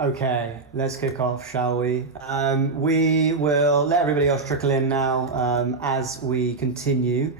Okay, let's kick off, shall we? We will let everybody else trickle in now as we continue.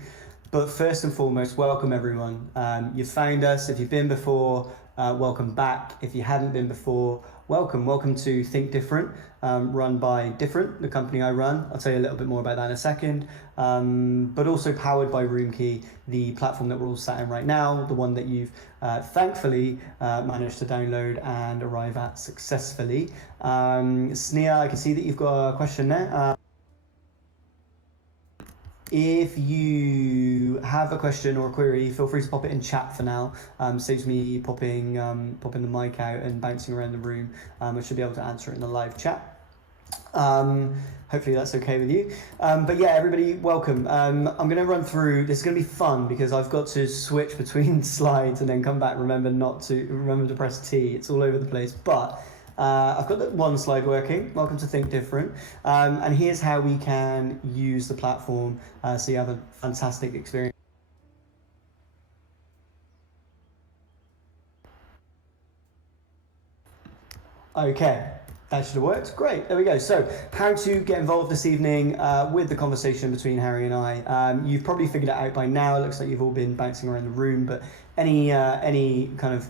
But first and foremost, welcome everyone. You found us. If you've been before, welcome back. If you hadn't been before, welcome. Welcome to Think Different, run by Dffrnt, the company I run. I'll tell you a little bit more about that in a second. But also powered by Roomkey, the platform that we're all sat in right now, the one that you've thankfully managed to download and arrive at successfully. Sneha, I can see that you've got a question there. If you have a question or a query, feel free to pop it in chat for now. Saves me popping the mic out and bouncing around the room. I should be able to answer it in the live chat. Hopefully that's okay with you. But yeah, everybody, welcome. I'm going to run through. This is going to be fun because I've got to switch between slides and then come back. Remember to press T. It's all over the place, but. I've got that one slide working. Welcome to Think Different. And here's how we can use the platform so you have a fantastic experience. Okay, that should have worked. Great, there we go. So, how to get involved this evening with the conversation between Harry and I. You've probably figured it out by now. It looks like you've all been bouncing around the room, but any kind of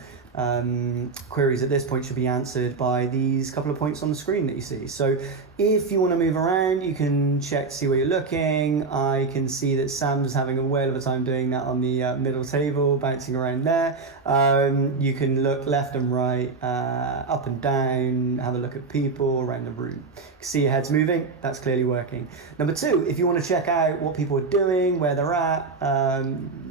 queries at this point should be answered by these couple of points on the screen that you see. So if you want to move around, you can check to see where you're looking. I can see that Sam's having a whale of a time doing that on the middle table, bouncing around there. You can look left and right, up and down, have a look at people around the room. See your heads moving, that's clearly working. Number two, if you want to check out what people are doing, where they're at,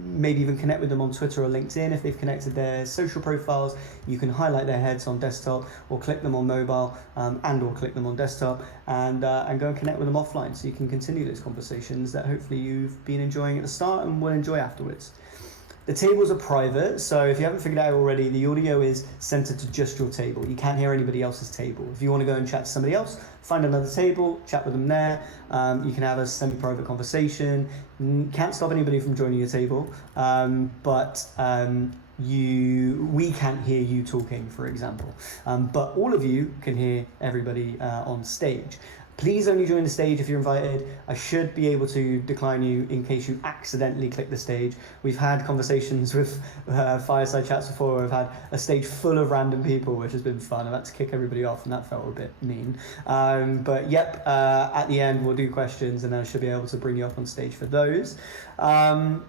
maybe even connect with them on Twitter or LinkedIn if they've connected their social profiles, you can highlight their heads on desktop or click them on mobile and or click them on desktop and go and connect with them offline so you can continue those conversations that hopefully you've been enjoying at the start and will enjoy afterwards. The tables are private, so if you haven't figured it out already, the audio is centered to just your table. You can't hear anybody else's table. If you want to go and chat to somebody else, find another table, chat with them there. You can have a semi-private conversation. Can't stop anybody from joining your table, but we can't hear you talking, for example. But all of you can hear everybody on stage. Please only join the stage if you're invited. I should be able to decline you in case you accidentally click the stage. We've had conversations with fireside chats before. We've had a stage full of random people, which has been fun. I've had to kick everybody off, and that felt a bit mean. But yep, at the end we'll do questions, and then I should be able to bring you up on stage for those. And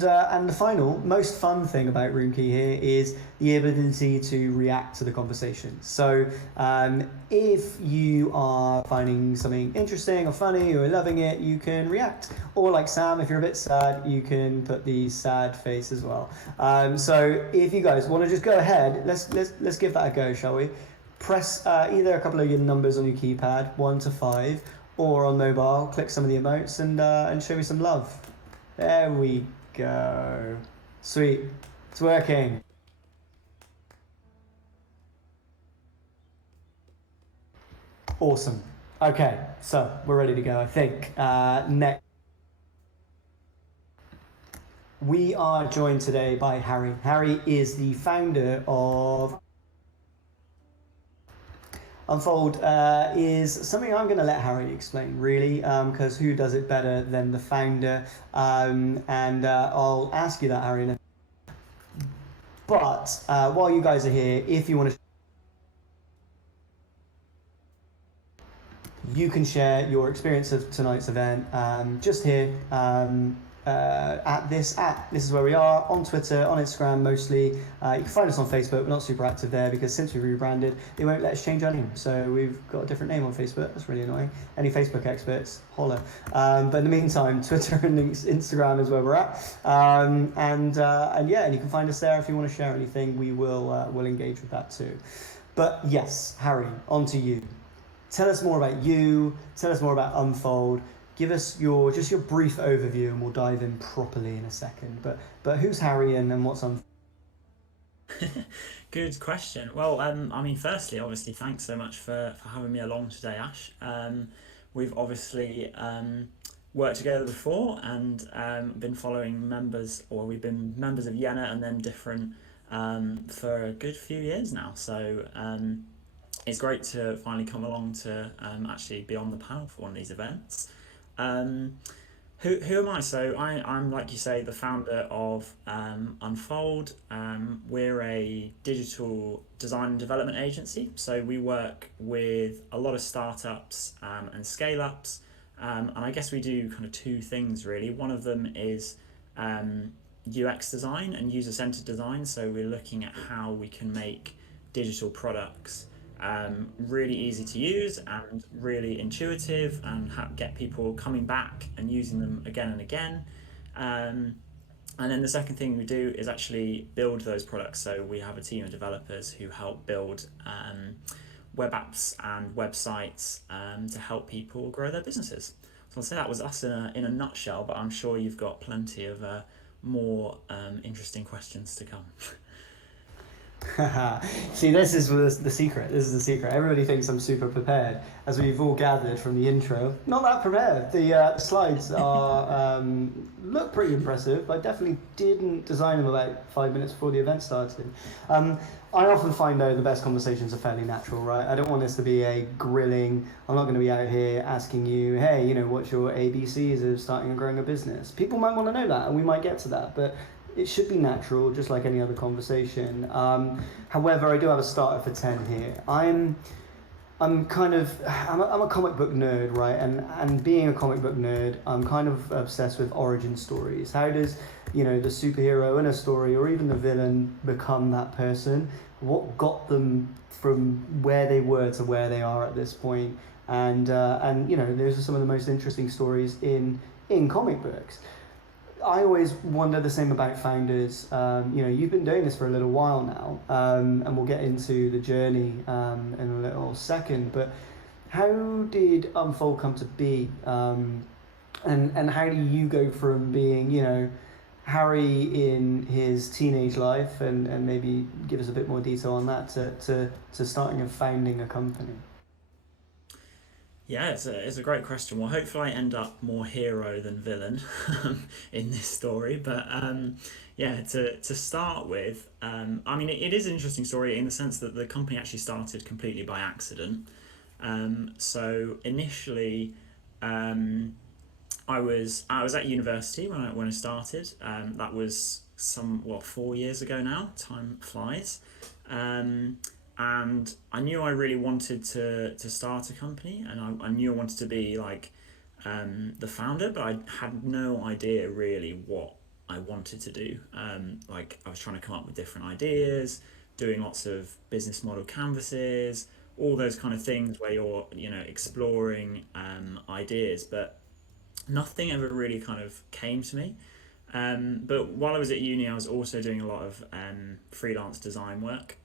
the final, most fun thing about Roomkey here is the ability to react to the conversation. So if you are finding something interesting or funny or loving it, you can react. Or like Sam, if you're a bit sad, you can put the sad face as well. So if you guys want to just go ahead, let's give that a go, shall we? Press either a couple of your numbers on your keypad, 1 to 5, or on mobile, click some of the emotes and show me some love. There we go. Sweet. It's working. Awesome. Okay, so we're ready to go, I think. Next. We are joined today by Harry. Harry is the founder of Unfold. Is something I'm going to let Harry explain, really, because who does it better than the founder? And I'll ask you that, Harry. But while you guys are here, if you want to, you can share your experience of tonight's event just here at this app. This is where we are, on Twitter, on Instagram mostly. You can find us on Facebook. We're not super active there because since we rebranded, they won't let us change our name. So we've got a different name on Facebook. That's really annoying. Any Facebook experts, holler. But in the meantime, Twitter and Instagram is where we're at. And yeah, and you can find us there if you want to share anything. We'll engage with that too. But yes, Harry, on to you. Tell us more about you. Tell us more about Unfold. Give us your brief overview, and we'll dive in properly in a second. But who's Harry and what's Unfold? Good question. Well, I mean, firstly, obviously, thanks so much for having me along today, Ash. We've obviously worked together before and been following members, or we've been members of Yenna and then Dffrnt for a good few years now. So it's great to finally come along to actually be on the panel for one of these events. Um, who am I? So I'm, like you say, the founder of Unfold. We're a digital design and development agency. So we work with a lot of startups and scale ups. And I guess we do kind of two things really. One of them is um, UX design and user centered design. So we're looking at how we can make digital products really easy to use and really intuitive, and get people coming back and using them again and again. Um, and then the second thing we do is actually build those products. So we have a team of developers who help build web apps and websites to help people grow their businesses. So I'll say that was us in a nutshell, but I'm sure you've got plenty of more interesting questions to come. See, this is the secret. This is the secret. Everybody thinks I'm super prepared, as we've all gathered from the intro. Not that prepared. The slides are look pretty impressive, but I definitely didn't design them about 5 minutes before the event started. I often find, though, the best conversations are fairly natural, right? I don't want this to be a grilling. I'm not going to be out here asking you, hey, what's your ABCs of starting and growing a business? People might want to know that, and we might get to that, but it should be natural, just like any other conversation. However, I do have a starter for 10 here. I'm a comic book nerd, right? And being a comic book nerd, I'm kind of obsessed with origin stories. How does, the superhero in a story, or even the villain, become that person? What got them from where they were to where they are at this point? And those are some of the most interesting stories in comic books. I always wonder the same about founders. You've been doing this for a little while now, and we'll get into the journey in a little second. But how did Unfold come to be? And how do you go from being, Harry in his teenage life, and maybe give us a bit more detail on that, to starting and founding a company? Yeah, it's a great question. Well, hopefully I end up more hero than villain in this story. But yeah, to start with, it is an interesting story in the sense that the company actually started completely by accident. So initially, I was at university when I started. That was 4 years ago now. Time flies. Um, and I knew I really wanted to start a company, and I knew I wanted to be like the founder, but I had no idea really what I wanted to do. Like I was trying to come up with different ideas, doing lots of business model canvases, all those kind of things where you're exploring ideas, but nothing ever really kind of came to me. But while I was at uni, I was also doing a lot of freelance design work.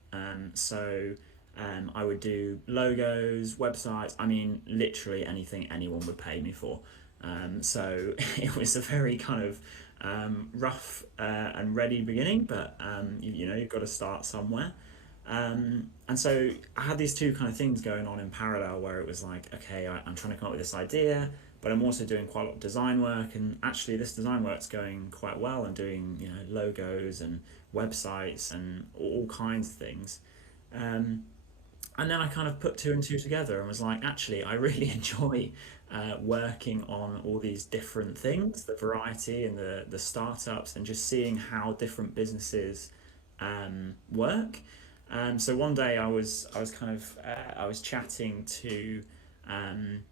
I would do logos, websites, literally anything anyone would pay me for. So it was a very kind of rough and ready beginning, but you've got to start somewhere. And so I had these two kind of things going on in parallel where it was like, okay, I'm trying to come up with this idea, but I'm also doing quite a lot of design work, and actually this design work's going quite well. I'm doing logos and websites and all kinds of things. Um, and then I kind of put two and two together and was like, actually, I really enjoy working on all these different things, the variety and the startups, and just seeing how different businesses work. So one day I was chatting to um,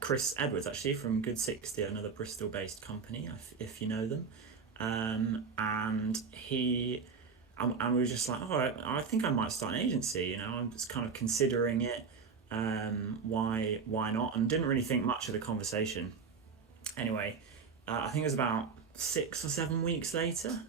Chris Edwards, actually, from Good 60, another Bristol based company, if you know them. And and we were just like, oh, I think I might start an agency. I'm just kind of considering it. Why not? And didn't really think much of the conversation. Anyway, I think it was about 6 or 7 weeks later.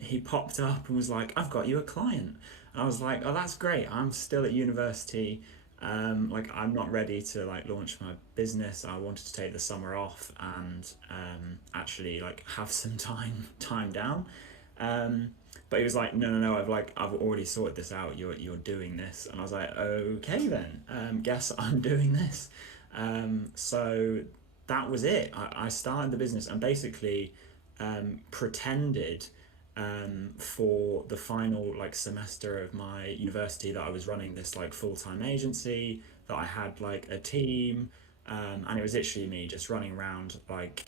He popped up and was like, I've got you a client. And I was like, oh, that's great. I'm still at university. I'm not ready to like launch my business. I wanted to take the summer off and actually like have some time down. Um, but he was like, no, I've already sorted this out. You're doing this, and I was like, okay then. Guess I'm doing this. So that was it. I started the business and basically pretended for the final like semester of my university, that I was running this like full-time agency, that I had like a team, and it was literally me just running around like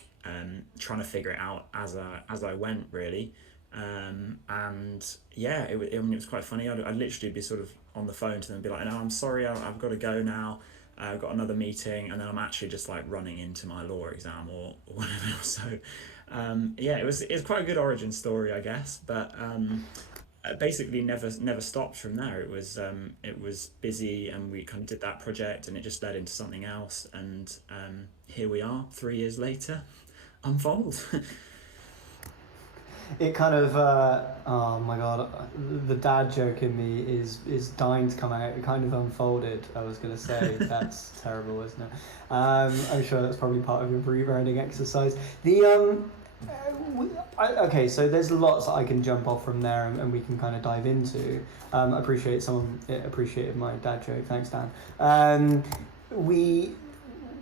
trying to figure it out as I went really. And yeah, I mean, it was quite funny. I'd literally be sort of on the phone to them and be like, no, I'm sorry, I've got to go now. I've got another meeting, and then I'm actually just like running into my law exam or whatever else. So yeah, it was quite a good origin story, I guess. But basically never stopped from there. It was busy, and we kind of did that project, and it just led into something else. And here we are, 3 years later, unfold. It kind of oh my god, the dad joke in me is dying to come out. It kind of unfolded. I was gonna say that's terrible, isn't it? I'm sure that's probably part of your rebranding exercise. The okay, so there's lots that I can jump off from there, and we can kind of dive into. I appreciate someone appreciated my dad joke. Thanks, Dan. We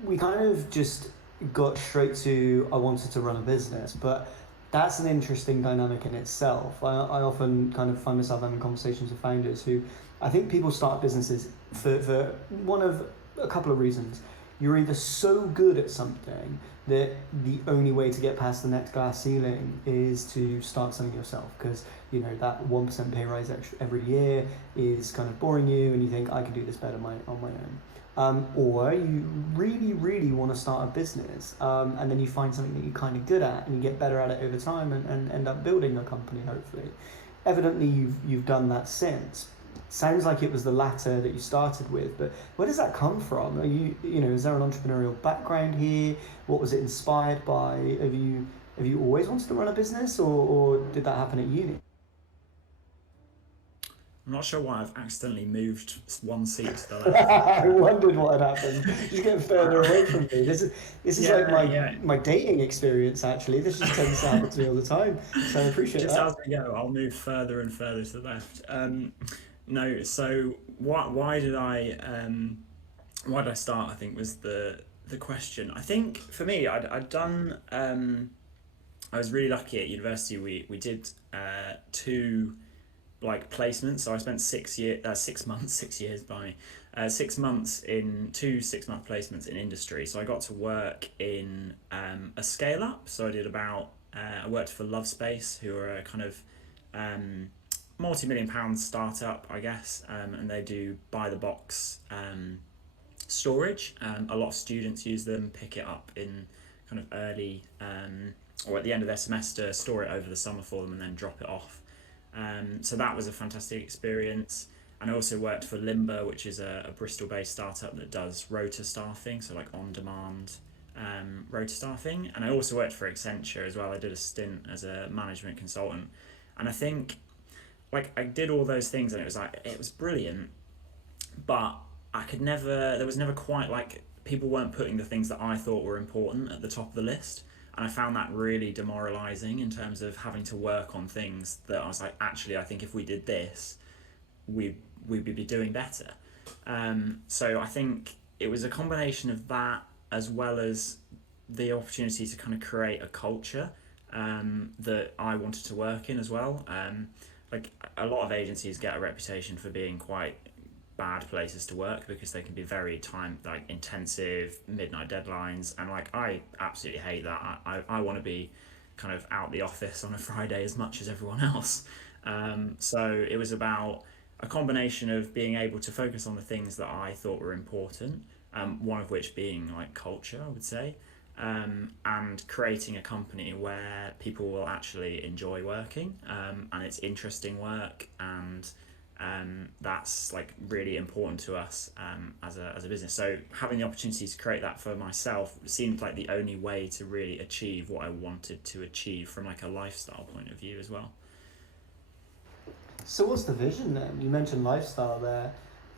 we kind of just got straight to I wanted to run a business, but that's an interesting dynamic in itself. I often kind of find myself having conversations with founders who I think people start businesses for one of a couple of reasons. You're either so good at something that the only way to get past the next glass ceiling is to start something yourself because you know that 1% pay rise extra every year is kind of boring you and you think I can do this better on my own. Or you really, really want to start a business, and then you find something that you're kind of good at, and you get better at it over time, and end up building a company. Hopefully, evidently you've done that since. Sounds like it was the latter that you started with, but where does that come from? Are you know is there an entrepreneurial background here? What was it inspired by? Have you always wanted to run a business, or did that happen at uni? I'm not sure why I've accidentally moved one seat to the left. I wondered what had happened. Just getting further away from me. This is like Yeah, my yeah. my dating experience actually. This just tends to happen to me all the time. So I appreciate Just as that. we go, I'll move further and further to the left. No, so why did I start? I think was the question. I think for me, I'd done. I was really lucky at university. We did two like placements. So I spent 6 months, 6 years by me, 6 months in two 6 month placements in industry. So I got to work in a scale up. So I worked for Love Space, who are a kind of um, multi-million-pound startup, I guess, and they do buy the box storage. A lot of students use them, pick it up in kind of early or at the end of their semester, store it over the summer for them, and then drop it off. So that was a fantastic experience. And I also worked for Limber, which is a Bristol-based startup that does rota staffing, so like on-demand rota staffing. And I also worked for Accenture as well. I did a stint as a management consultant, and I think like I did all those things, and it was brilliant, but I could never. There was never quite like people weren't putting the things that I thought were important at the top of the list, and I found that really demoralizing in terms of having to work on things that I was like, actually, I think if we did this, we we'd be doing better. So I think it was a combination of that as well as the opportunity to kind of create a culture that I wanted to work in as well. Like a lot of agencies get a reputation for being quite bad places to work because they can be very time like intensive, midnight deadlines, and like I absolutely hate that. I want to be kind of out the office on a Friday as much as everyone else. So it was about a combination of being able to focus on the things that I thought were important, one of which being like culture, I would say, and creating a company where people will actually enjoy working, and it's interesting work, and that's like really important to us as a business. So having the opportunity to create that for myself seemed like the only way to really achieve what I wanted to achieve from like a lifestyle point of view as well. So what's the vision then? You mentioned lifestyle there.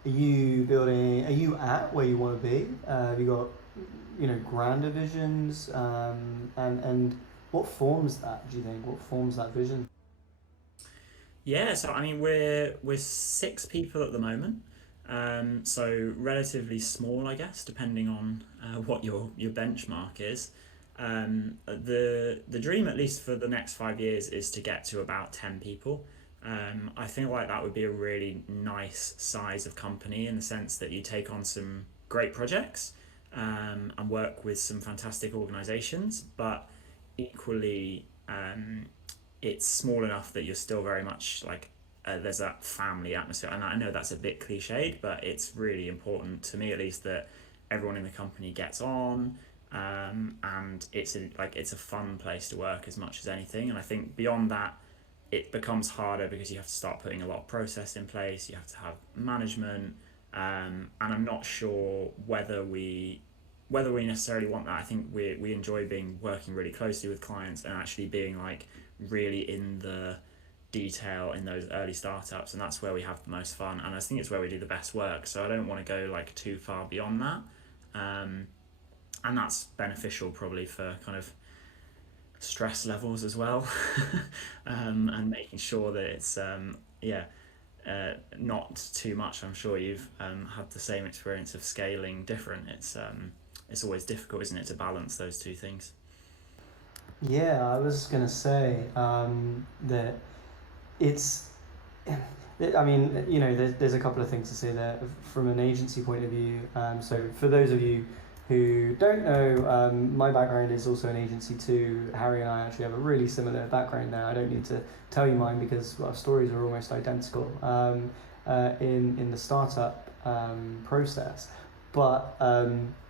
Are you building? Are you at where you want to be? Have you got grander visions? And what forms that? Do you think? What forms that vision? Yeah, so I mean we're 6 people at the moment, so relatively small, I guess, depending on what your benchmark is. The dream, at least for the next 5 years, is to get to about 10 people. I think like that would be a really nice size of company in the sense that you take on some great projects, and work with some fantastic organisations, but equally, it's small enough that you're still very much like, there's that family atmosphere. And I know that's a bit cliched, but it's really important to me, at least, that everyone in the company gets on, and it's a fun place to work as much as anything. And I think beyond that, it becomes harder because you have to start putting a lot of process in place. You have to have management, and I'm not sure whether we necessarily want that. I think we enjoy being working really closely with clients and actually being like really in the detail in those early startups, and that's where we have the most fun, and I think it's where we do the best work. So I don't want to go like too far beyond that, um, and that's beneficial probably for kind of stress levels as well, and making sure that it's yeah, not too much. I'm sure you've had the same experience of scaling Dffrnt. It's always difficult, isn't it, to balance those two things. Yeah, I was gonna say that it's. I mean, there's a couple of things to say there from an agency point of view. So for those of you who don't know, my background is also an agency too. Harry and I actually have a really similar background now. I don't need to tell you mine because our stories are almost identical, in the startup process, but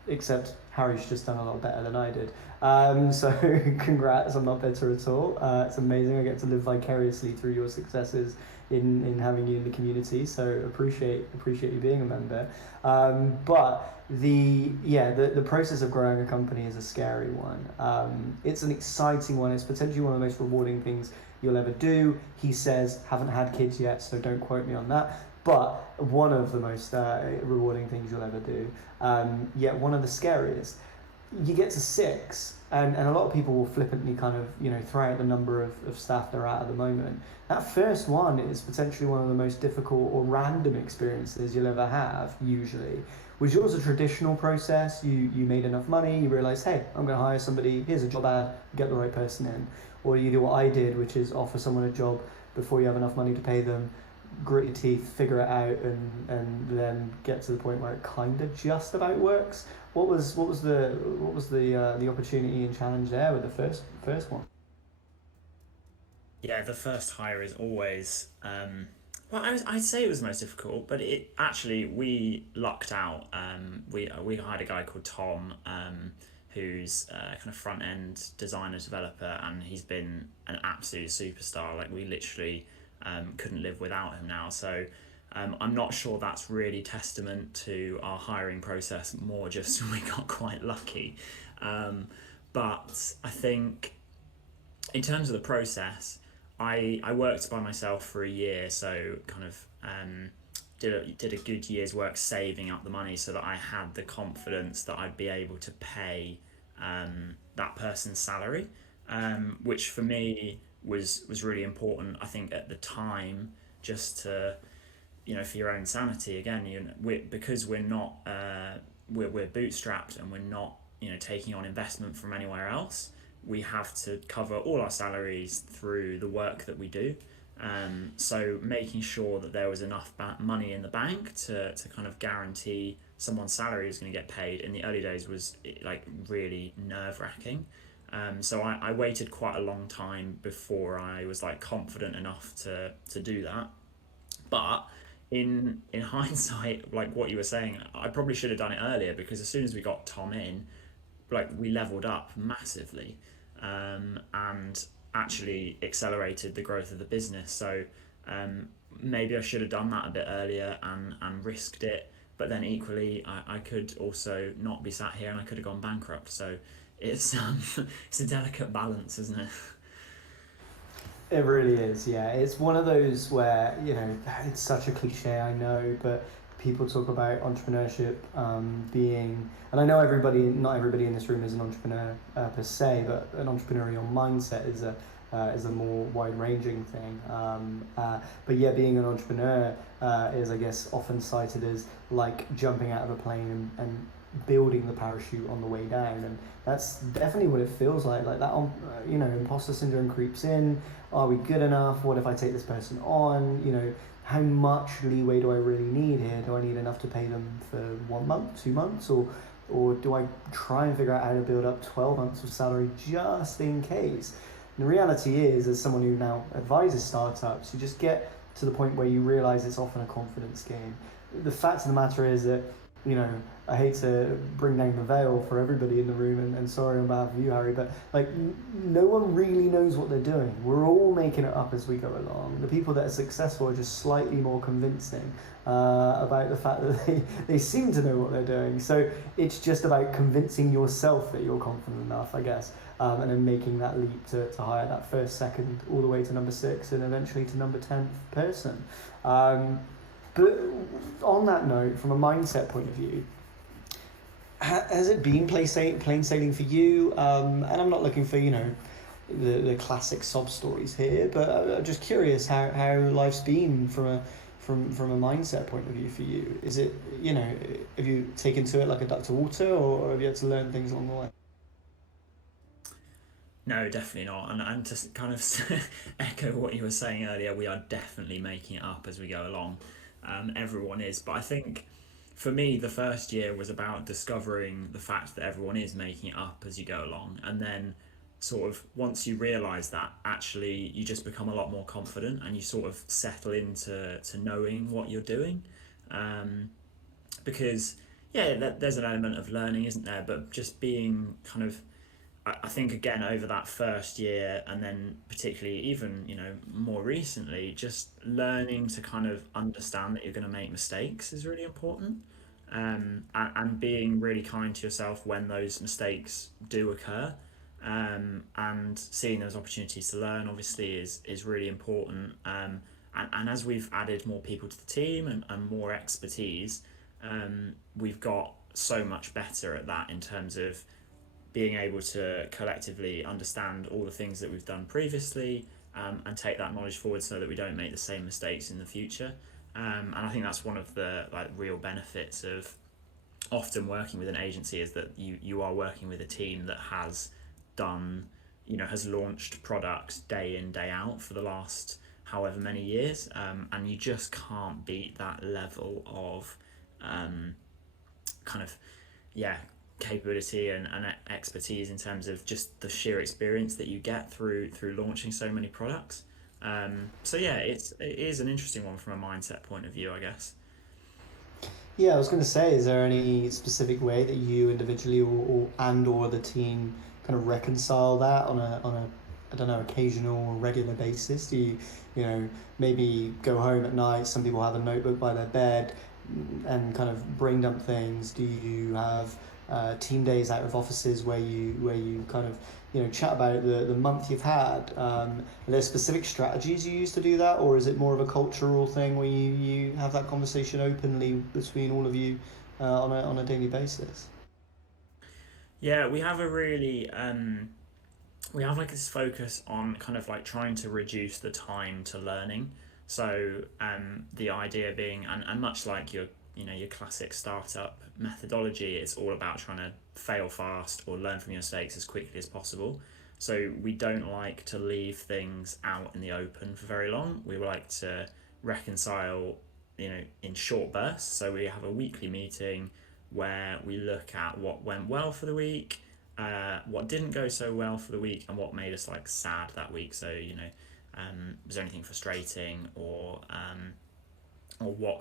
except Harry's just done a lot better than I did. So congrats, I'm not better at all. It's amazing. I get to live vicariously through your successes in having you in the community. So appreciate you being a member. But the process of growing a company is a scary one. It's an exciting one. It's potentially one of the most rewarding things you'll ever do. He says, haven't had kids yet, so don't quote me on that. But one of the most rewarding things you'll ever do. Yet one of the scariest. You get to six, and a lot of people will flippantly kind of throw out the number of staff they're at the moment. That first one is potentially one of the most difficult or random experiences you'll ever have. Usually, was yours a traditional process? You made enough money, you realised, hey, I'm going to hire somebody. Here's a job ad, get the right person in. Or you do what I did, which is offer someone a job before you have enough money to pay them, grit your teeth, figure it out, and then get to the point where it kind of just about works. What was the opportunity and challenge there with the first one? Yeah, the first hire is always, well, I'd say it was the most difficult, but it actually, we lucked out. We hired a guy called Tom, who's kind of front end designer developer, and he's been an absolute superstar. Like, we literally couldn't live without him now. So I'm not sure that's really testament to our hiring process, more just we got quite lucky. Um, but I think in terms of the process, I worked by myself for a year, so kind of did a good year's work saving up the money so that I had the confidence that I'd be able to pay that person's salary, which for me was really important. I think at the time, just to for your own sanity again, because we're not we're bootstrapped, and we're not taking on investment from anywhere else. We have to cover all our salaries through the work that we do. So making sure that there was enough money in the bank to kind of guarantee someone's salary was going to get paid in the early days was like really nerve wracking. So I waited quite a long time before I was like confident enough to do that. But in hindsight, like what you were saying, I probably should have done it earlier, because as soon as we got Tom in, like we leveled up massively, and actually accelerated the growth of the business. So maybe I should have done that a bit earlier and risked it. But then equally, I could also not be sat here, and I could have gone bankrupt. So it's it's a delicate balance, isn't it? It really is, yeah. It's one of those where, it's such a cliche, I know, but people talk about entrepreneurship being, and I know not everybody in this room is an entrepreneur per se, but an entrepreneurial mindset is a more wide-ranging thing. But yeah, being an entrepreneur is, I guess, often cited as like jumping out of a plane and building the parachute on the way down, and that's definitely what it feels like that imposter syndrome creeps in. Are we good enough? What if I take this person on? How much leeway do I really need here? Do I need enough to pay them for 1 month, 2 months, or do I try and figure out how to build up 12 months of salary just in case? And the reality is, as someone who now advises startups, you just get to the point where you realize it's often a confidence game. The fact of the matter is that, I hate to bring down the veil for everybody in the room, and sorry on behalf of you, Harry, but no one really knows what they're doing. We're all making it up as we go along. The people that are successful are just slightly more convincing about the fact that they seem to know what they're doing. So it's just about convincing yourself that you're confident enough, I guess, and then making that leap to hire that first, second, all the way to number 6, and eventually to number 10th person. But on that note, from a mindset point of view, has it been plain sailing for you? And I'm not looking for, the classic sob stories here, but I'm just curious how life's been from a mindset point of view for you. Is it, have you taken to it like a duck to water, or have you had to learn things along the way? No, definitely not. And to kind of echo what you were saying earlier, we are definitely making it up as we go along. Everyone is. But I think for me, the first year was about discovering the fact that everyone is making it up as you go along. And then, sort of, once you realise that, actually, you just become a lot more confident and you sort of settle into knowing what you're doing. Um, because, yeah, there's an element of learning, isn't there? But just being kind of, I think again over that first year, and then particularly even more recently, just learning to kind of understand that you're going to make mistakes is really important, and being really kind to yourself when those mistakes do occur, and seeing those opportunities to learn obviously is really important, and as we've added more people to the team and more expertise, we've got so much better at that in terms of being able to collectively understand all the things that we've done previously, and take that knowledge forward so that we don't make the same mistakes in the future. And I think that's one of the real benefits of often working with an agency, is that you are working with a team that has done, has launched products day in, day out for the last however many years, and you just can't beat that level of kind of, yeah, capability and expertise in terms of just the sheer experience that you get through launching so many products. So yeah, it is an interesting one from a mindset point of view, I guess. Yeah, I was going to say, is there any specific way that you individually or the team kind of reconcile that on a I don't know, occasional or regular basis? Do you maybe go home at night? Some people have a notebook by their bed and kind of brain dump things. Do you have team days out of offices where you kind of chat about the month you've had? Are there specific strategies you use to do that, or is it more of a cultural thing where you have that conversation openly between all of you on a daily basis? Yeah, we have this focus on kind of trying to reduce the time to learning. So the idea being, and much like your classic startup methodology, it's all about trying to fail fast or learn from your mistakes as quickly as possible. So we don't like to leave things out in the open for very long. We like to reconcile, in short bursts. So we have a weekly meeting where we look at what went well for the week, what didn't go so well for the week, and what made us sad that week. So was there anything frustrating, or what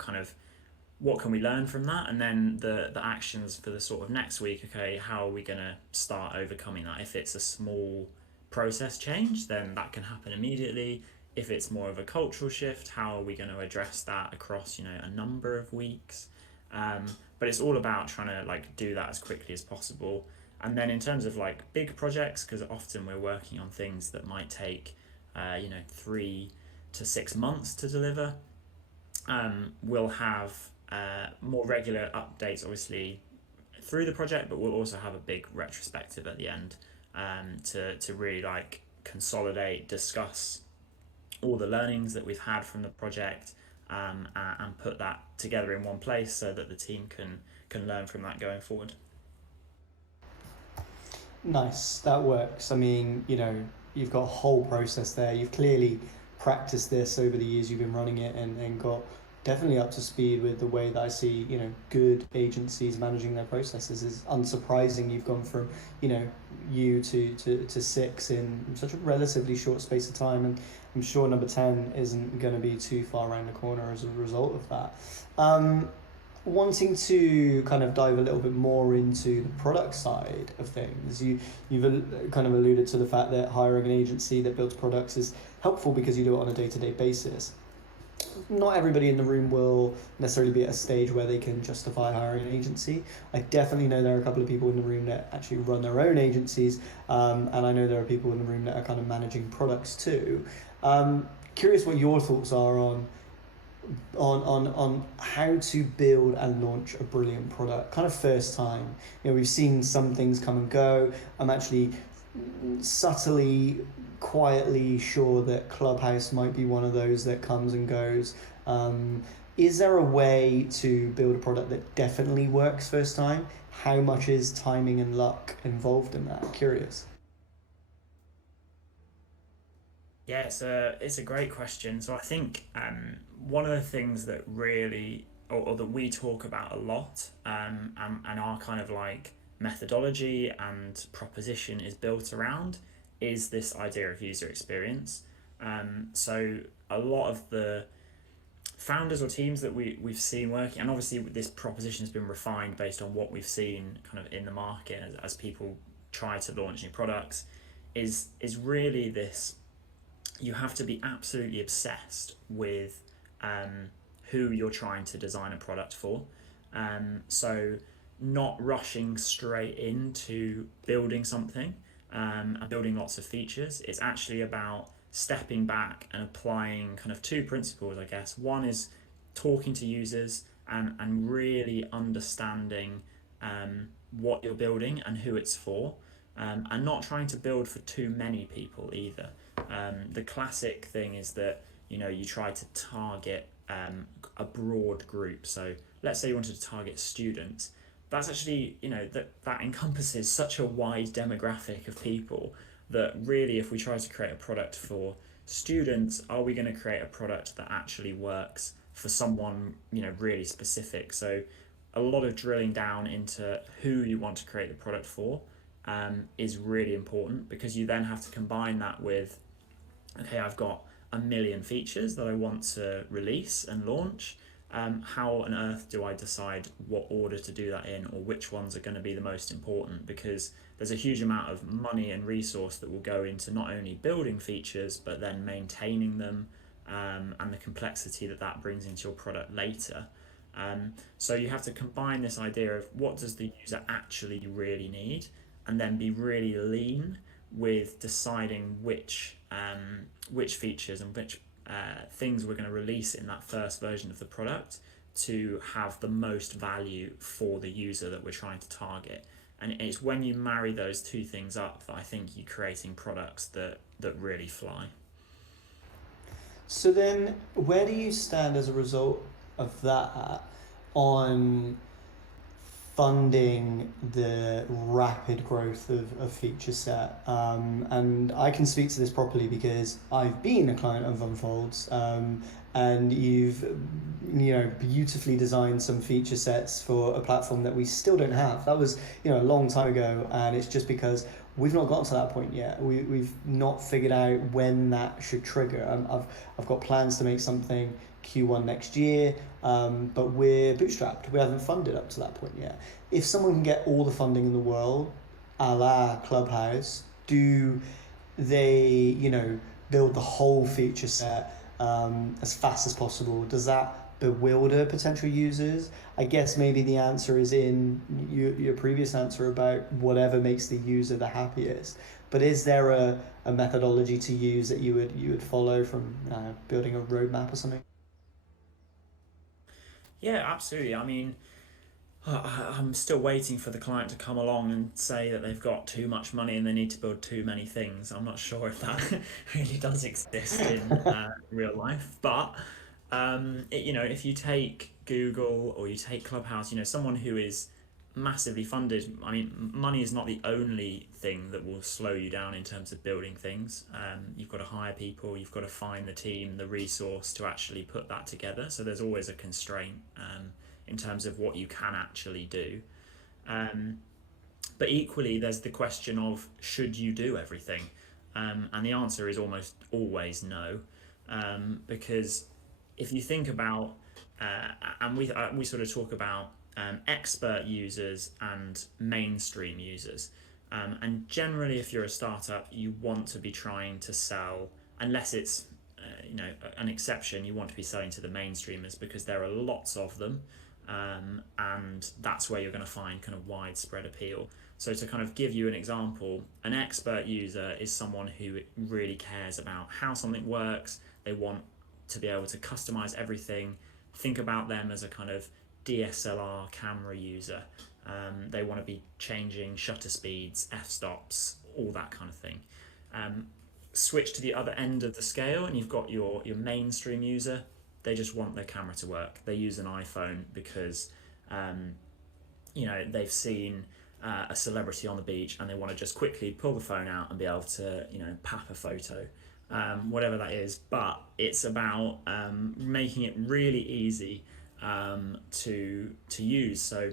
can we learn from that, and then the actions for the sort of next week. Okay, how are we going to start overcoming that? If it's a small process change, then that can happen immediately. If it's more of a cultural shift, how are we going to address that across a number of weeks? But it's all about trying to do that as quickly as possible. And then in terms of big projects, because often we're working on things that might take 3 to 6 months to deliver, we'll have more regular updates, obviously, through the project, but we'll also have a big retrospective at the end, to really consolidate, discuss all the learnings that we've had from the project, and put that together in one place so that the team can learn from that going forward. Nice, that works. I mean, you've got a whole process there. You've clearly practiced this over the years you've been running it, and got definitely up to speed with the way that I see, good agencies managing their processes. Is unsurprising you've gone from, you to six in such a relatively short space of time, and I'm sure number 10 isn't going to be too far around the corner as a result of that. Wanting to kind of dive a little bit more into the product side of things, you've kind of alluded to the fact that hiring an agency that builds products is helpful because you do it on a day-to-day basis. Not everybody in the room will necessarily be at a stage where they can justify hiring an agency. I definitely know there are a couple of people in the room that actually run their own agencies, and I know there are people in the room that are kind of managing products too. Curious what your thoughts are on how to build and launch a brilliant product, kind of first time. We've seen some things come and go. I'm actually subtly, quietly sure that Clubhouse might be one of those that comes and goes. Is there a way to build a product that definitely works first time? How much is timing and luck involved in that? Curious. Yeah, it's a great question. So I think one of the things that really, or that we talk about a lot, and our kind of like methodology and proposition is built around, is this idea of user experience. So a lot of the founders or teams that we've seen working, and obviously this proposition has been refined based on what we've seen kind of in the market as people try to launch new products, is really this: you have to be absolutely obsessed with who you're trying to design a product for. So not rushing straight into building something and building lots of features. It's actually about stepping back and applying kind of two principles, I guess. One is talking to users and really understanding what you're building and who it's for, and not trying to build for too many people either. The classic thing is that you try to target a broad group. So let's say you wanted to target students. That's actually that encompasses such a wide demographic of people that really, if we try to create a product for students, are we going to create a product that actually works for someone really specific? So a lot of drilling down into who you want to create the product for is really important, because you then have to combine that with, okay, I've got a million features that I want to release and launch. How on earth do I decide what order to do that in, or which ones are going to be the most important? Because there's a huge amount of money and resource that will go into not only building features, but then maintaining them, and the complexity that brings into your product later. So you have to combine this idea of what does the user actually really need, and then be really lean with deciding which features and which things we're going to release in that first version of the product to have the most value for the user that we're trying to target. And it's when you marry those two things up that I think you're creating products that really fly. So then, where do you stand as a result of that on funding the rapid growth of feature set? And I can speak to this properly because I've been a client of Unfolds, and you've beautifully designed some feature sets for a platform that we still don't have. That was a long time ago, and it's just because we've not gotten to that point yet. We've not figured out when that should trigger. I've got plans to make something Q1 next year, but we're bootstrapped. We haven't funded up to that point yet. If someone can get all the funding in the world, a la Clubhouse, do they, build the whole feature set as fast as possible? Does that bewilder potential users? I guess maybe the answer is in your previous answer about whatever makes the user the happiest. But is there a methodology to use that you would follow from building a roadmap or something? Yeah, absolutely. I mean, I'm still waiting for the client to come along and say that they've got too much money and they need to build too many things. I'm not sure if that really does exist in real life, but If you take Google or you take Clubhouse, someone who is massively funded. I mean, money is not the only thing that will slow you down in terms of building things. You've got to hire people, you've got to find the team, the resource to actually put that together. So there's always a constraint in terms of what you can actually do. But equally, there's the question of should you do everything? And the answer is almost always no, because if you think about, and we sort of talk about expert users and mainstream users. And generally, if you're a startup, you want to be trying to sell, unless it's an exception, you want to be selling to the mainstreamers because there are lots of them, and that's where you're going to find kind of widespread appeal. So to kind of give you an example, an expert user is someone who really cares about how something works. They want to be able to customize everything. Think about them as a kind of DSLR camera user. They want to be changing shutter speeds, f-stops, all that kind of thing. Switch to the other end of the scale and you've got your mainstream user. They just want their camera to work. They use an iPhone because they've seen a celebrity on the beach and they want to just quickly pull the phone out and be able to pap a photo, whatever that is. But it's about making it really easy to use. So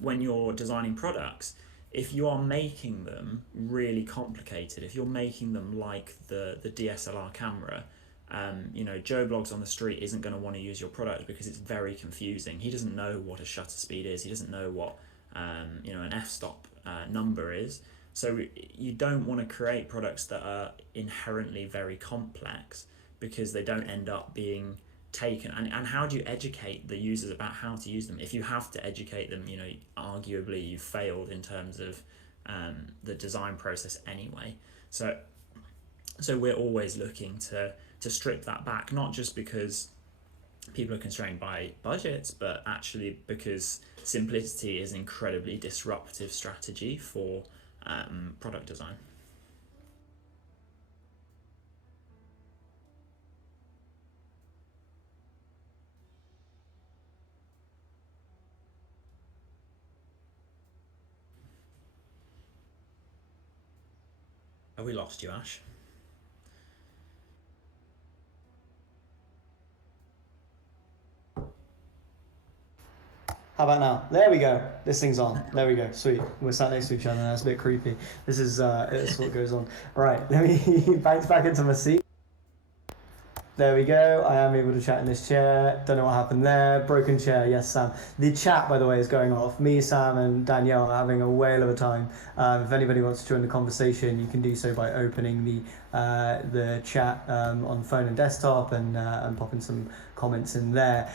when you're designing products, if you are making them really complicated, if you're making them like the DSLR camera, Joe Blogs on the street isn't going to want to use your product because it's very confusing. He doesn't know what a shutter speed is. He doesn't know what an f-stop number is. So you don't want to create products that are inherently very complex because they don't end up being taken. And how do you educate the users about how to use them? If you have to educate them, arguably you've failed in terms of the design process anyway. So we're always looking to strip that back, not just because people are constrained by budgets, but actually because simplicity is an incredibly disruptive strategy for product design. Have we lost you, Ash? How about now? There we go. This thing's on. There we go. Sweet. We're sat next to each other. That's a bit creepy. This is what goes on. All right. Let me bounce back into my seat. There we go. I am able to chat in this chair. Don't know what happened there. Broken chair. Yes, Sam. The chat, by the way, is going off. Me, Sam, and Danielle are having a whale of a time. If anybody wants to join the conversation, you can do so by opening the chat on phone and desktop and popping some comments in there.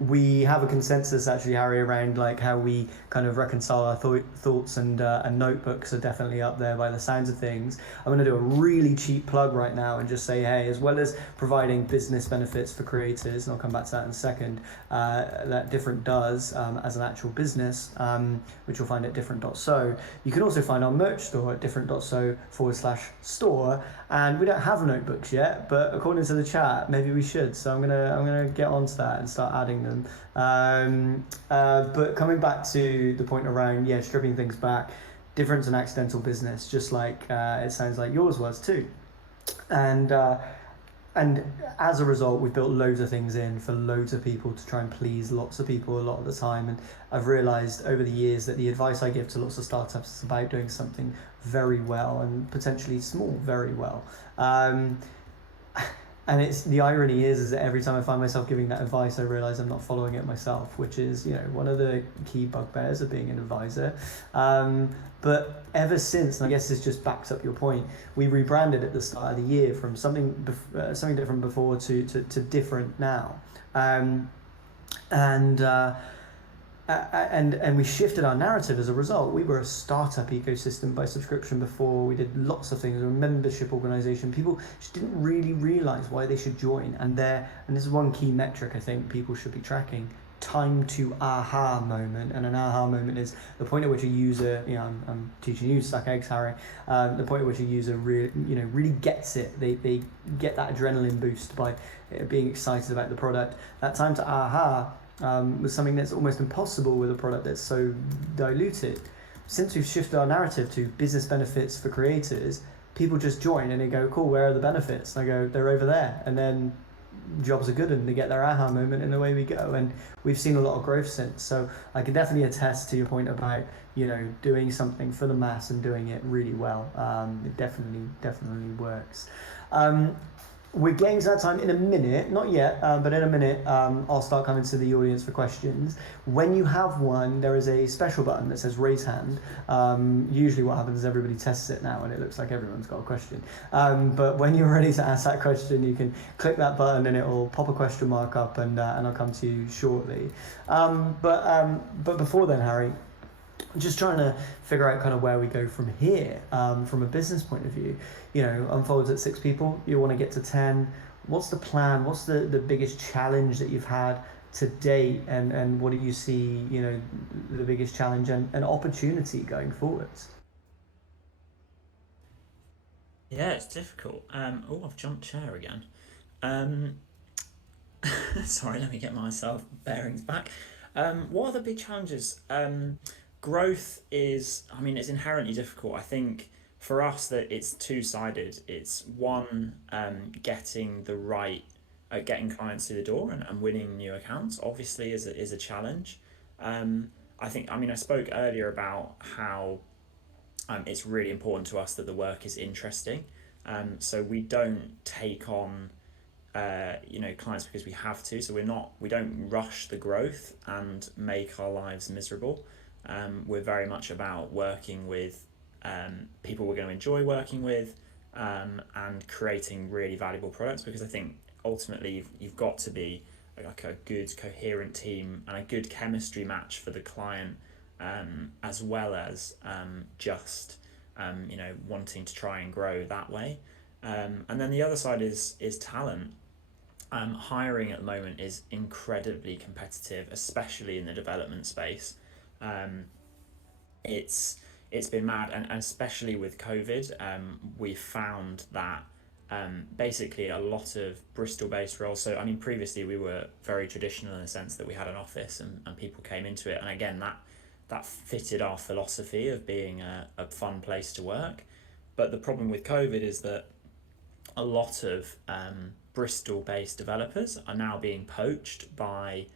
We have a consensus actually, Harry, around like how we kind of reconcile our thoughts, and notebooks are definitely up there by the sounds of things. I'm going to do a really cheap plug right now and just say, hey, as well as providing business benefits for creators, and I'll come back to that in a second, that Dffrnt does as an actual business, which you'll find at dffrnt.so. You can also find our merch store at dffrnt.so/store. And we don't have notebooks yet, but according to the chat, maybe we should. So I'm gonna get onto that and start adding them. But coming back to the point around stripping things back, Dffrnt's an accidental business, just like it sounds like yours was too. And as a result, we've built loads of things in for loads of people to try and please lots of people a lot of the time. And I've realised over the years that the advice I give to lots of startups is about doing something very well and potentially small very well. And it's the irony is that every time I find myself giving that advice, I realise I'm not following it myself, which is one of the key bugbears of being an advisor. But ever since, and I guess this just backs up your point, we rebranded at the start of the year from something different before to Dffrnt now, and we shifted our narrative as a result. We were a startup ecosystem by subscription before. We did lots of things. We were a membership organisation. People just didn't really realise why they should join. And this is one key metric I think people should be tracking. time to aha moment, and an aha moment is the point at which a user, I'm teaching you to suck eggs, Harry. The point at which a user really gets it. They get that adrenaline boost by being excited about the product. That time to aha was something that's almost impossible with a product that's so diluted. Since we've shifted our narrative to business benefits for creators, people just join and they go, cool, where are the benefits? And I go, they're over there. And then jobs are good and they get their aha moment and away we go. And we've seen a lot of growth since. So I can definitely attest to your point about, doing something for the mass and doing it really well. It definitely works. We're getting to that time in a minute, not yet, but in a minute, I'll start coming to the audience for questions. When you have one, there is a special button that says raise hand. Usually what happens is everybody tests it now and it looks like everyone's got a question. But when you're ready to ask that question, you can click that button and it will pop a question mark up and I'll come to you shortly. But before then, Harry, just trying to figure out kind of where we go from here, from a business point of view. Unfolds at 6 people, you want to get to 10. What's the plan? What's the biggest challenge that you've had to date, and what do you see, the biggest challenge and opportunity going forwards? Yeah, it's difficult. I've jumped chair again. Sorry, let me get myself bearings back. What are the big challenges? Growth is, it's inherently difficult. I think for us that it's two-sided. It's one, getting getting clients through the door and winning new accounts obviously is a challenge. I spoke earlier about how it's really important to us that the work is interesting. So we don't take on clients because we have to. So we don't rush the growth and make our lives miserable. We're very much about working with people we're going to enjoy working with, and creating really valuable products, because I think ultimately you've got to be like a good coherent team and a good chemistry match for the client, as well as just wanting to try and grow that way. And then the other side is talent. Hiring at the moment is incredibly competitive, especially in the development space. It's been mad, and especially with COVID, we found that basically a lot of Bristol-based roles. So previously we were very traditional in the sense that we had an office and people came into it, and again that fitted our philosophy of being a fun place to work. But the problem with COVID is that a lot of Bristol-based developers are now being poached by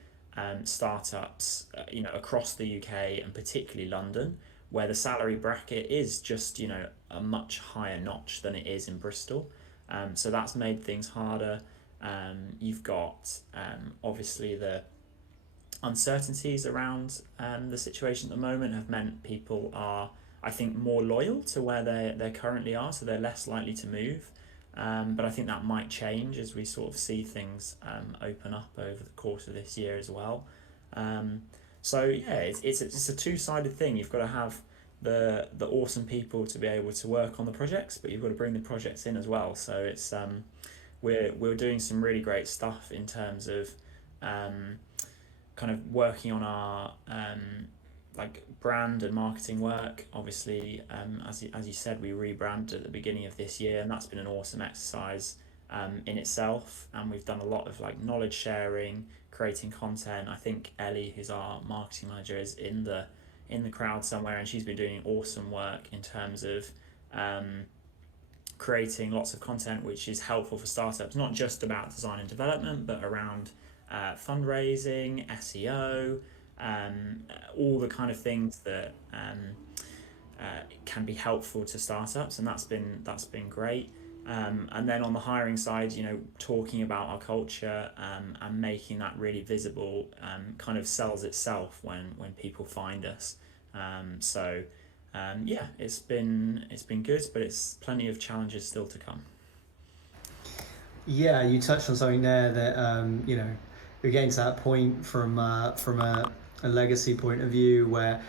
startups, across the UK and particularly London, where the salary bracket is just, a much higher notch than it is in Bristol. So that's made things harder. You've got obviously the uncertainties around the situation at the moment have meant people are, I think, more loyal to where they currently are, so they're less likely to move. But I think that might change as we sort of see things open up over the course of this year as well. So yeah, it's a two-sided thing. You've got to have the awesome people to be able to work on the projects, but you've got to bring the projects in as well. So it's we're doing some really great stuff in terms of kind of working on our like brand and marketing work. Obviously, as you said, we rebranded at the beginning of this year, and that's been an awesome exercise in itself. And we've done a lot of like knowledge sharing, creating content. I think Ellie, who's our marketing manager, is in the crowd somewhere, and she's been doing awesome work in terms of creating lots of content which is helpful for startups, not just about design and development, but around fundraising, SEO, all the kind of things that can be helpful to startups, and that's been great. And then on the hiring side, talking about our culture and making that really visible kind of sells itself when people find us. Yeah, it's been good, but it's plenty of challenges still to come. Yeah, you touched on something there that you're getting to that point from a legacy point of view where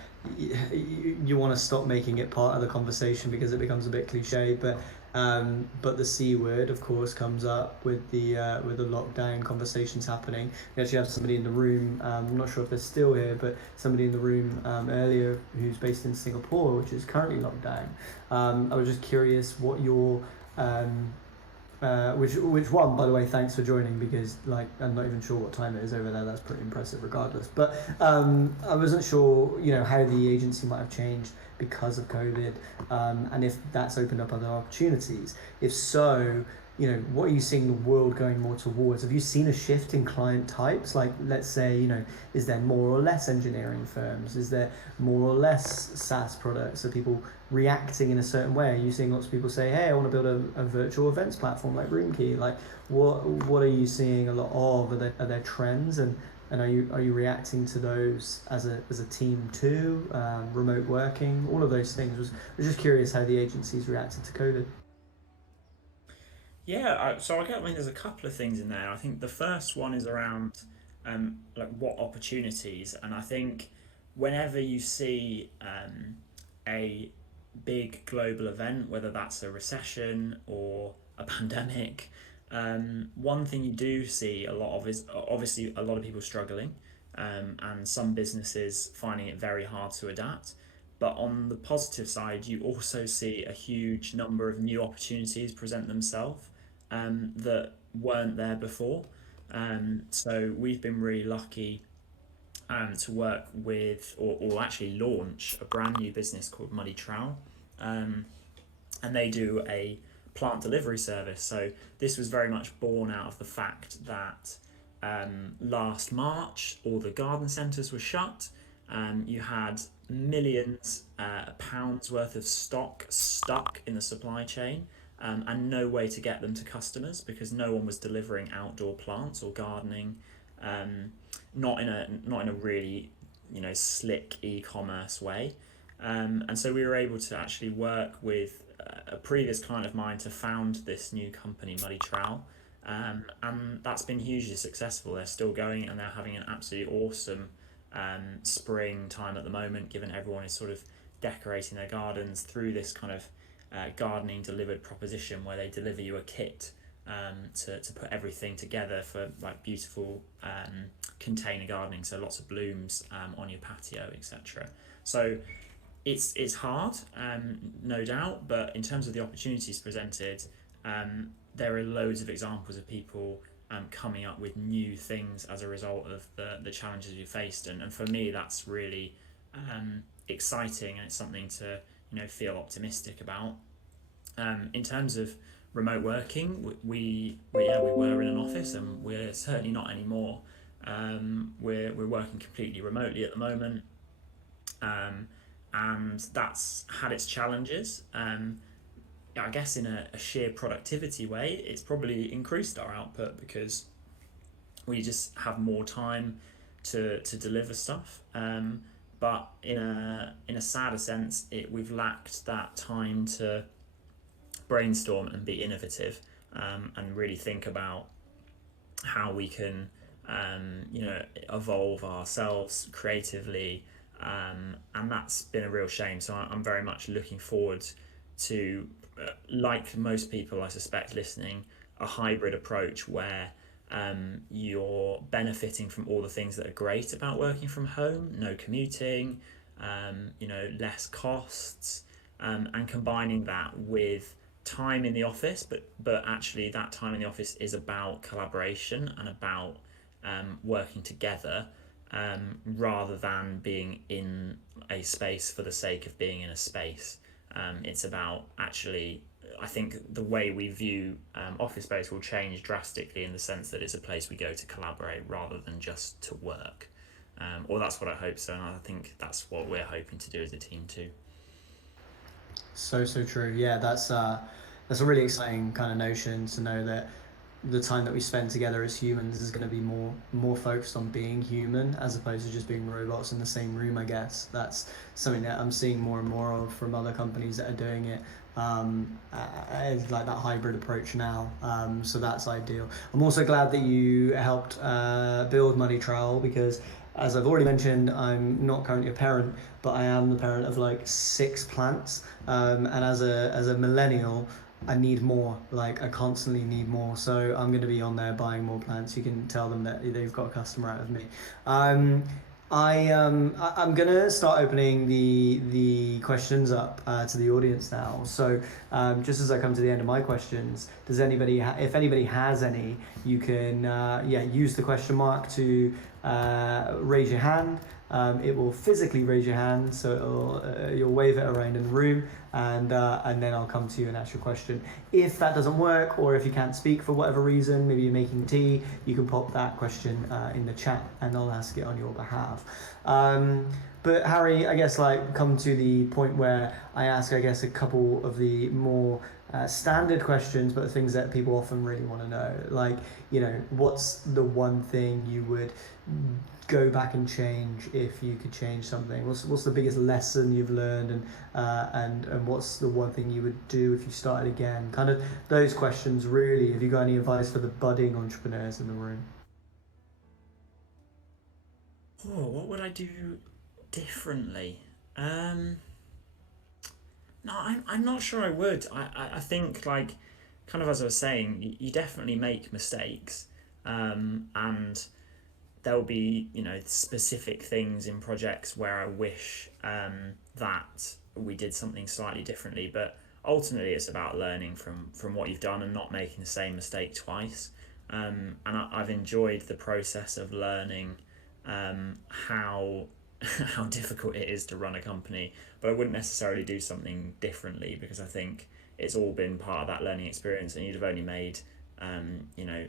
you want to stop making it part of the conversation because it becomes a bit cliche. But But the C word, of course, comes up with the lockdown conversations happening. We actually have somebody in the room. I'm not sure if they're still here, but somebody in the room earlier who's based in Singapore, which is currently locked down. I was just curious what your which one, by the way, thanks for joining, because like I'm not even sure what time it is over there. That's pretty impressive regardless. But I wasn't sure, how the agency might have changed because of COVID, and if that's opened up other opportunities. If so, what are you seeing the world going more towards? Have you seen a shift in client types? Like, let's say, is there more or less engineering firms? Is there more or less SaaS products? Are people reacting in a certain way? Are you seeing lots of people say, hey, I want to build a virtual events platform like Roomkey? Like, what are you seeing a lot of? Are there trends, and are you reacting to those as a team too? Remote working, all of those things. Was just curious how the agencies reacted to COVID. Yeah, I mean, there's a couple of things in there. I think the first one is around like what opportunities, and I think whenever you see a big global event, whether that's a recession or a pandemic, one thing you do see a lot of is obviously a lot of people struggling, and some businesses finding it very hard to adapt. But on the positive side, you also see a huge number of new opportunities present themselves that weren't there before. So we've been really lucky to work with, or actually launch a brand new business called Muddy Trowel, um, and they do a plant delivery service. So this was very much born out of the fact that last March all the garden centres were shut. You had millions pounds worth of stock stuck in the supply chain, and no way to get them to customers because no one was delivering outdoor plants or gardening, um, not in a really slick e-commerce way. And so we were able to actually work with a previous client of mine to found this new company, Muddy Trowel. And that's been hugely successful. They're still going and they're having an absolutely awesome spring time at the moment, given everyone is sort of decorating their gardens through this kind of gardening delivered proposition where they deliver you a kit to put everything together for like beautiful container gardening, so lots of blooms on your patio, etc. So it's hard, no doubt, but in terms of the opportunities presented, there are loads of examples of people coming up with new things as a result of the challenges we faced, and for me that's really exciting, and it's something to feel optimistic about. In terms of remote working, we were in an office, and we're certainly not anymore. We're working completely remotely at the moment, um, and that's had its challenges. I guess in a sheer productivity way, it's probably increased our output because we just have more time to deliver stuff. But in a sadder sense, we've lacked that time to brainstorm and be innovative, and really think about how we can evolve ourselves creatively, and that's been a real shame. So I'm very much looking forward to, like most people I suspect listening, a hybrid approach where you're benefiting from all the things that are great about working from home: no commuting, less costs, and combining that with time in the office, but actually that time in the office is about collaboration and about working together, rather than being in a space for the sake of being in a space. It's about actually, I think the way we view office space will change drastically in the sense that it's a place we go to collaborate rather than just to work. Or that's what I hope so, and I think that's what we're hoping to do as a team too. So true. Yeah, that's a really exciting kind of notion to know that the time that we spend together as humans is going to be more focused on being human as opposed to just being robots in the same room. I guess that's something that I'm seeing more and more of from other companies that are doing it. It's like that hybrid approach now. So that's ideal. I'm also glad that you helped build Money Trowel because, as I've already mentioned, I'm not currently a parent, but I am the parent of like 6 plants. And as a millennial, I need more. Like I constantly need more. So I'm going to be on there buying more plants. You can tell them that they've got a customer out of me. Um, I'm gonna start opening the questions up to the audience now. So just as I come to the end of my questions, does anybody if anybody has any, you can use the question mark to raise your hand. It will physically raise your hand, so you'll wave it around in the room, and then I'll come to you and ask your question. If that doesn't work, or if you can't speak for whatever reason, maybe you're making tea, you can pop that question in the chat, and I'll ask it on your behalf. But Harry, I guess like come to the point where I ask, I guess, a couple of the more standard questions, but the things that people often really want to know, like what's the one thing you would go back and change if you could change something? What's the biggest lesson you've learned, and what's the one thing you would do if you started again? Kind of those questions, really. Have you got any advice for the budding entrepreneurs in the room? Oh, what would I do differently? Um, no, I'm not sure I would. I think, like, kind of as I was saying, you definitely make mistakes. And there'll be, specific things in projects where I wish that we did something slightly differently. But ultimately, it's about learning from what you've done and not making the same mistake twice. And I've enjoyed the process of learning how how difficult it is to run a company, but I wouldn't necessarily do something differently because I think it's all been part of that learning experience, and you'd have only made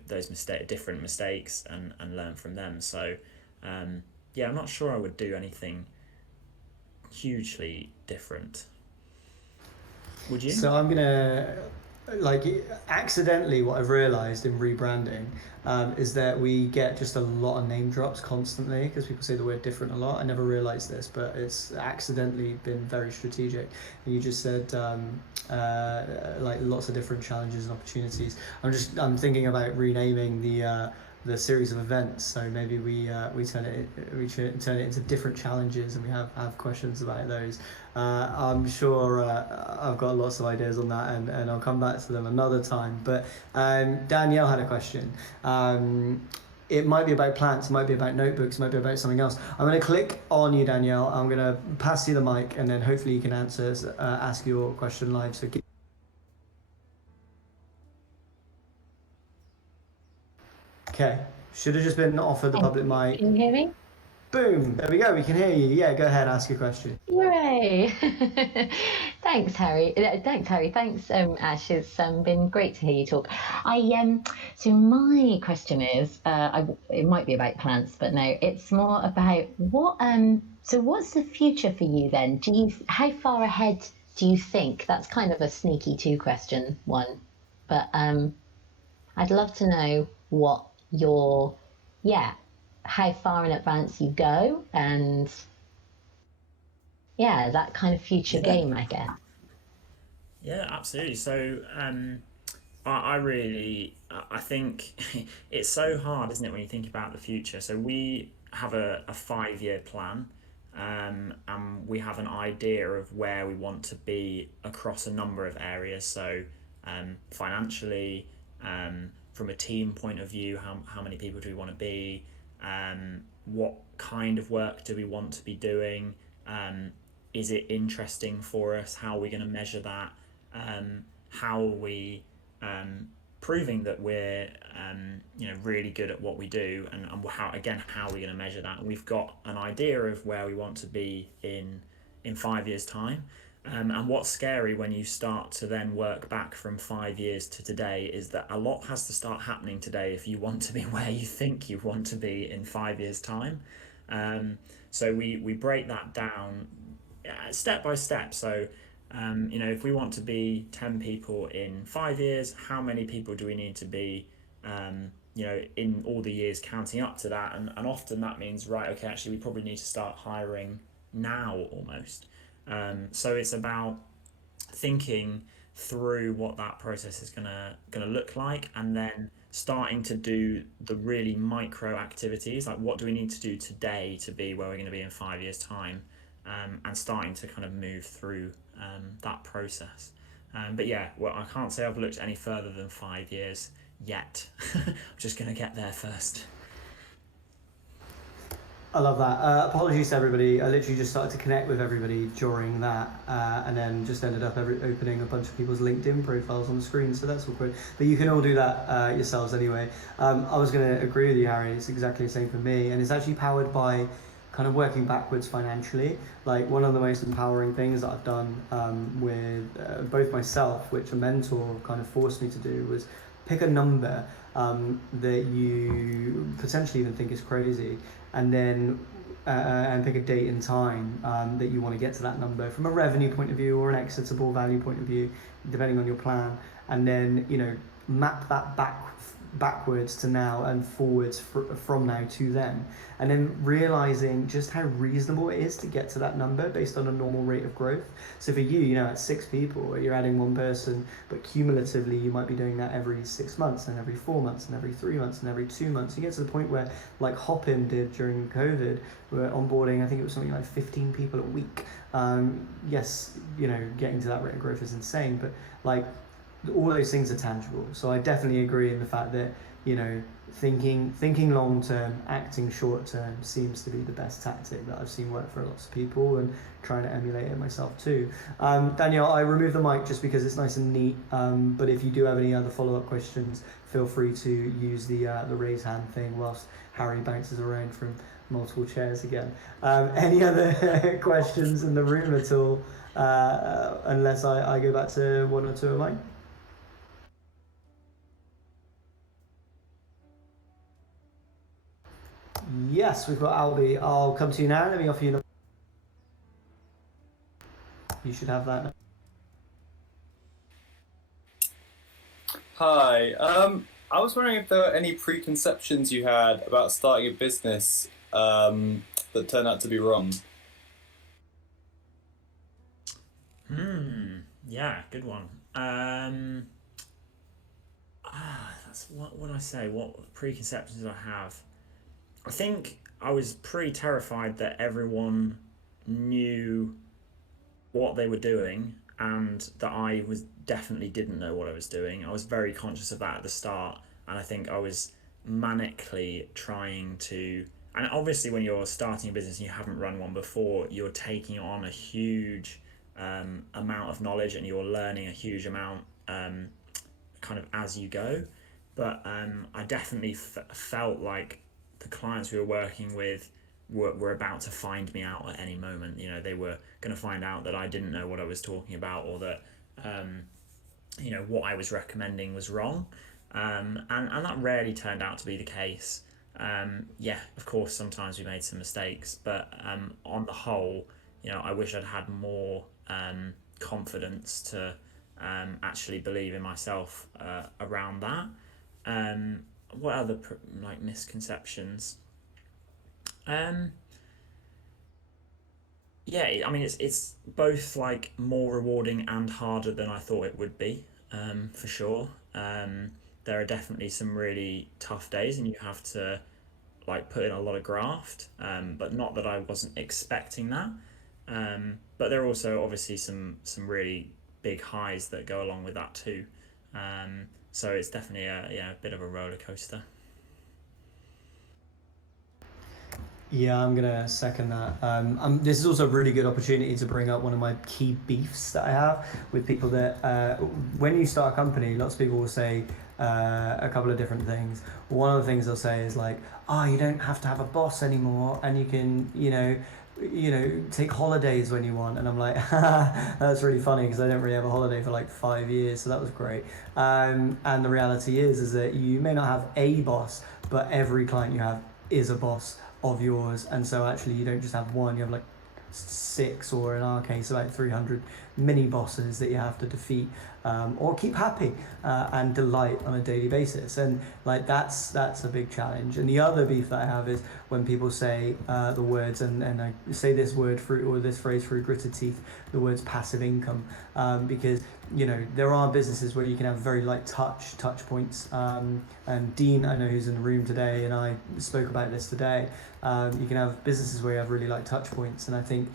those different mistakes and learn from them. So yeah, I'm not sure I would do anything hugely different. Would you? So I'm gonna like accidentally what I've realised in rebranding is that we get just a lot of name drops constantly because people say the word different a lot. I never realised this, but it's accidentally been very strategic. And you just said like lots of different challenges and opportunities. I'm thinking about renaming the series of events. So maybe we turn it into different challenges, and we have questions about those. I'm sure I've got lots of ideas on that, and I'll come back to them another time. But Danielle had a question. It might be about plants, it might be about notebooks, it might be about something else. I'm going to click on you, Danielle. I'm going to pass you the mic, and then hopefully you can ask your question live. So okay, should have just been offered the Thank public you. mic. Can you hear me? Boom, there we go, we can hear you. Yeah, go ahead, ask your question. Hooray! Thanks, Harry. Thanks, Harry. Thanks, Ash. It's been great to hear you talk. So my question is, it might be about plants, but no, it's more about what. So what's the future for you then? How far ahead do you think? That's kind of a sneaky two question one, but I'd love to know what your, yeah, how far in advance you go, and yeah, that kind of future Yeah, game, I guess. yeah, absolutely. So I really, I think it's so hard, isn't it, when you think about the future? So we have a 5 year plan, and we have an idea of where we want to be across a number of areas. So financially, from a team point of view, how many people do we want to be? What kind of work do we want to be doing? Is it interesting for us? How are we going to measure that? How are we proving that we're really good at what we do, and how are we going to measure that? We've got an idea of where we want to be in 5 years time. And what's scary when you start to then work back from 5 years to today is that a lot has to start happening today if you want to be where you think you want to be in 5 years time. So we break that down step by step. So if we want to be 10 people in 5 years, how many people do we need to be, in all the years counting up to that? And often that means, right, okay, actually, we probably need to start hiring now almost. So it's about thinking through what that process is gonna look like, and then starting to do the really micro activities, like what do we need to do today to be where we're going to be in 5 years time, and starting to kind of move through that process. But yeah, well, I can't say I've looked any further than 5 years yet. I'm just going to get there first. I love that. Apologies to everybody. I literally just started to connect with everybody during that, and then just ended up opening a bunch of people's LinkedIn profiles on the screen. So that's awkward. But you can all do that yourselves anyway. I was going to agree with you, Harry. It's exactly the same for me, and it's actually powered by kind of working backwards financially. Like one of the most empowering things that I've done with both myself, which a mentor kind of forced me to do, was pick a number that you potentially even think is crazy, and then and pick a date and time that you want to get to that number from a revenue point of view or an exitable value point of view, depending on your plan, and then map that backwards to now and forwards from now to then, and then realizing just how reasonable it is to get to that number based on a normal rate of growth. So for you, at 6 people, you're adding 1 person, but cumulatively you might be doing that every 6 months and every 4 months and every 3 months and every 2 months. You get to the point where, like Hopin did during COVID, we're onboarding, I think it was something like 15 people a week. Yes, getting to that rate of growth is insane, but like all those things are tangible. So I definitely agree in the fact that thinking long term, acting short term seems to be the best tactic that I've seen work for lots of people, and trying to emulate it myself too. Danielle, I removed the mic just because it's nice and neat, but if you do have any other follow-up questions, feel free to use the raise hand thing whilst Harry bounces around from multiple chairs again. Any other questions in the room at all, unless I go back to 1 or 2 of mine? Yes, we've got Albie. I'll come to you now. Let me offer you. You should have that now. Hi. I was wondering if there were any preconceptions you had about starting a business that turned out to be wrong. Yeah, good one. That's what would I say? What preconceptions I have? I think I was pretty terrified that everyone knew what they were doing and that I was definitely didn't know what I was doing. I was very conscious of that at the start, and I think I was manically trying to. And obviously, when you're starting a business and you haven't run one before, you're taking on a huge amount of knowledge and you're learning a huge amount kind of as you go. But I definitely felt like the clients we were working with were about to find me out at any moment. They were going to find out that I didn't know what I was talking about, or that what I was recommending was wrong, and that rarely turned out to be the case. Yeah, of course, sometimes we made some mistakes, but on the whole, I wish I'd had more confidence to actually believe in myself around that. What other misconceptions? Yeah, I mean it's both like more rewarding and harder than I thought it would be, for sure. There are definitely some really tough days, and you have to like put in a lot of graft. But not that I wasn't expecting that. But there are also obviously some really big highs that go along with that too. So it's definitely a bit of a roller coaster. Yeah, I'm gonna second that. This is also a really good opportunity to bring up one of my key beefs that I have with people that when you start a company, lots of people will say a couple of different things. One of the things they'll say is like, "Oh, you don't have to have a boss anymore, and you can, take holidays when you want." And I'm like, that's really funny because I didn't really have a holiday for like 5 years, so that was great. And the reality is that you may not have a boss, but every client you have is a boss of yours, and so actually you don't just have one, you have like 6, or in our case about 300 mini bosses that you have to defeat, or keep happy and delight on a daily basis. And like that's a big challenge. And the other beef that I have is when people say the words, and I say this word through, or this phrase through gritted teeth, the words passive income, because there are businesses where you can have very light touch points, and Dean, I know, who's in the room today, and I spoke about this today. You can have businesses where you have really light touch points, and I think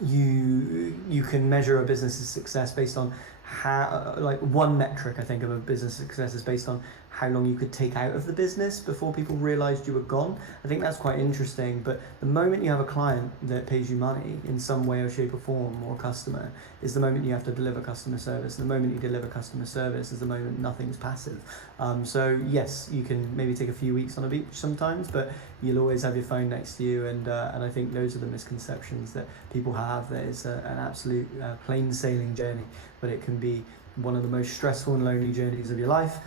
you can measure a business's success based on how, like, one metric I think of a business success is based on how long you could take out of the business before people realized you were gone. I think that's quite interesting. But the moment you have a client that pays you money in some way or shape or form, or a customer, is the moment you have to deliver customer service. The moment you deliver customer service is the moment nothing's passive. So yes, you can maybe take a few weeks on a beach sometimes, but you'll always have your phone next to you. And I think those are the misconceptions that people have, that it's an absolute plain sailing journey, but it can be one of the most stressful and lonely journeys of your life,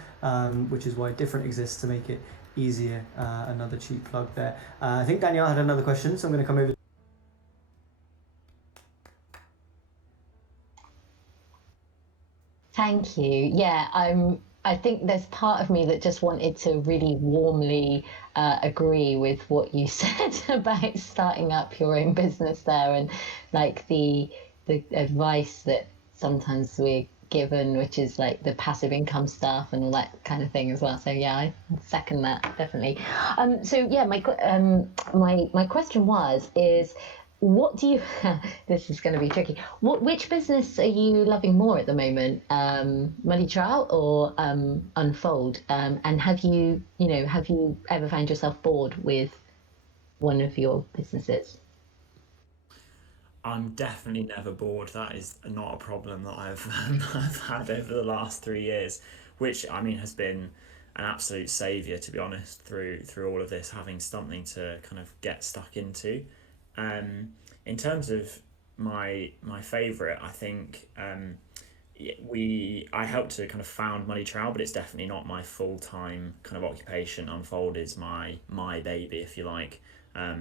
which is why Dffrnt exists, to make it easier. Another cheap plug there. I think Danielle had another question, so I'm going to come over. Thank you. Yeah, I think there's part of me that just wanted to really warmly agree with what you said about starting up your own business there, and like the advice that sometimes we're given, which is like the passive income stuff and all that kind of thing as well. So yeah, I second that definitely. So yeah, my question is what do you this is going to be tricky, which business are you loving more at the moment, Money Trial or Unfold, and have you ever found yourself bored with one of your businesses? I'm definitely never bored. That is not a problem that I've I've had over the last 3 years, which I mean has been an absolute savior, to be honest, through all of this, having something to kind of get stuck into. In terms of my favorite, I think I helped to kind of found Money Trail, but it's definitely not my full time kind of occupation. Unfold is my baby, if you like.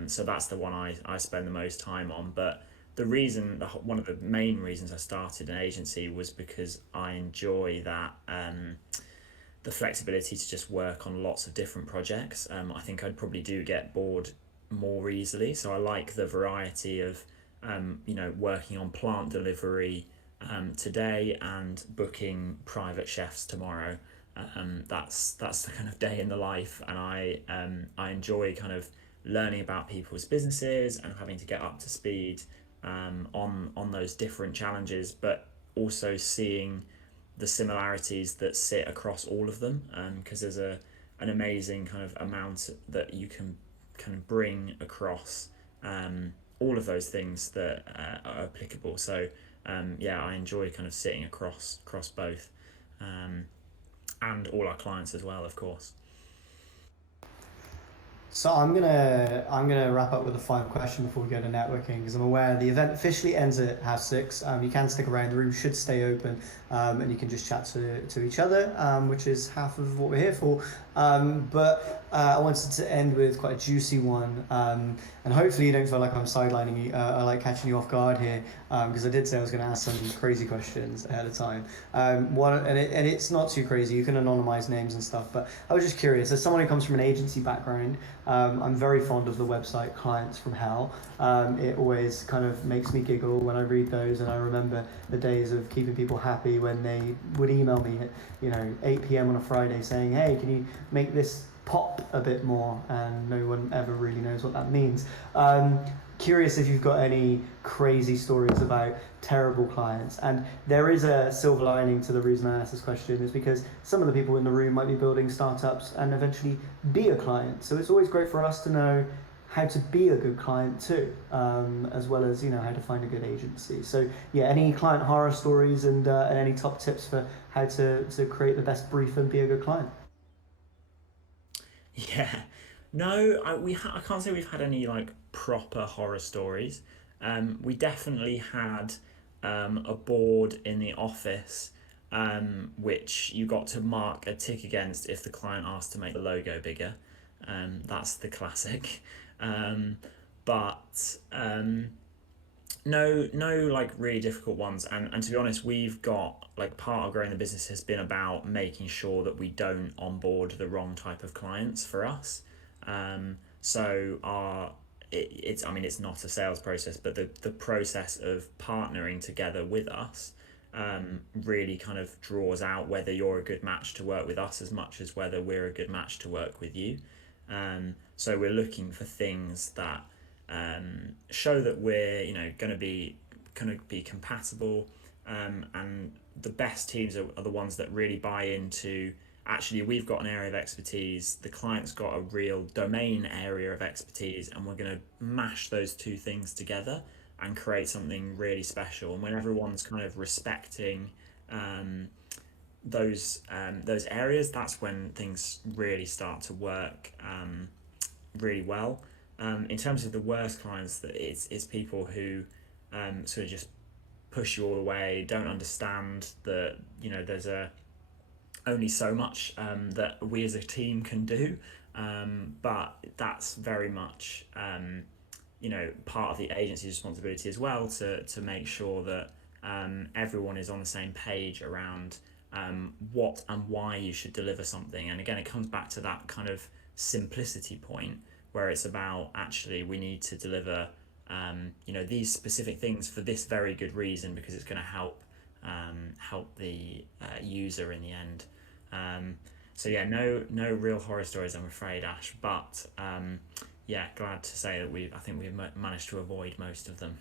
So that's the one I spend the most time on. But one of the main reasons I started an agency was because I enjoy that. The flexibility to just work on lots of different projects. I think I'd probably do get bored more easily. So I like the variety of, working on plant delivery today and booking private chefs tomorrow. That's the kind of day in the life, and I enjoy kind of learning about people's businesses and having to get up to speed on those different challenges, but also seeing the similarities that sit across all of them, because there's an amazing kind of amount that you can kind of bring across all of those things that are applicable. So yeah, I enjoy kind of sitting across both, and all our clients as well, of course. So I'm gonna wrap up with a final question before we go to networking, because I'm aware the event officially ends at 6:30. You can stick around; the room should stay open, and you can just chat to each other, which is half of what we're here for. But I wanted to end with quite a juicy one, and hopefully you don't feel like I'm sidelining you. I like catching you off guard here, because I did say I was going to ask some crazy questions ahead of time. And it's not too crazy. You can anonymize names and stuff, but I was just curious. As someone who comes from an agency background, I'm very fond of the website Clients from Hell. It always kind of makes me giggle when I read those, and I remember the days of keeping people happy when they would email me at 8 p.m. on a Friday saying, "Hey, can you make this pop a bit more?" And no one ever really knows what that means. Curious if you've got any crazy stories about terrible clients. And there is a silver lining to the reason I asked this question, is because some of the people in the room might be building startups and eventually be a client. So it's always great for us to know how to be a good client too, as well as how to find a good agency. So yeah, any client horror stories and any top tips for how to create the best brief and be a good client? Yeah, no, I can't say we've had any like proper horror stories. We definitely had a board in the office, which you got to mark a tick against if the client asked to make the logo bigger. That's the classic. Um, but no, like really difficult ones. And to be honest, we've got like part of growing the business has been about making sure that we don't onboard the wrong type of clients for us. So it's I mean it's not a sales process, but the process of partnering together with us really kind of draws out whether you're a good match to work with us as much as whether we're a good match to work with you. So we're looking for things that show that we're going to be compatible, and the best teams are the ones that really buy into, actually we've got an area of expertise, the client's got a real domain area of expertise, and we're going to mash those two things together and create something really special. And when everyone's kind of respecting those areas, that's when things really start to work really well. In terms of the worst clients, that it's people who sort of just push you all the way, don't understand that there's only so much that we as a team can do, but that's very much part of the agency's responsibility as well, to make sure that everyone is on the same page around what and why you should deliver something. And again, it comes back to that kind of simplicity point, where it's about, actually we need to deliver these specific things for this very good reason, because it's going to help the user in the end. So yeah, no real horror stories, I'm afraid, Ash, but yeah, glad to say that I think we've managed to avoid most of them.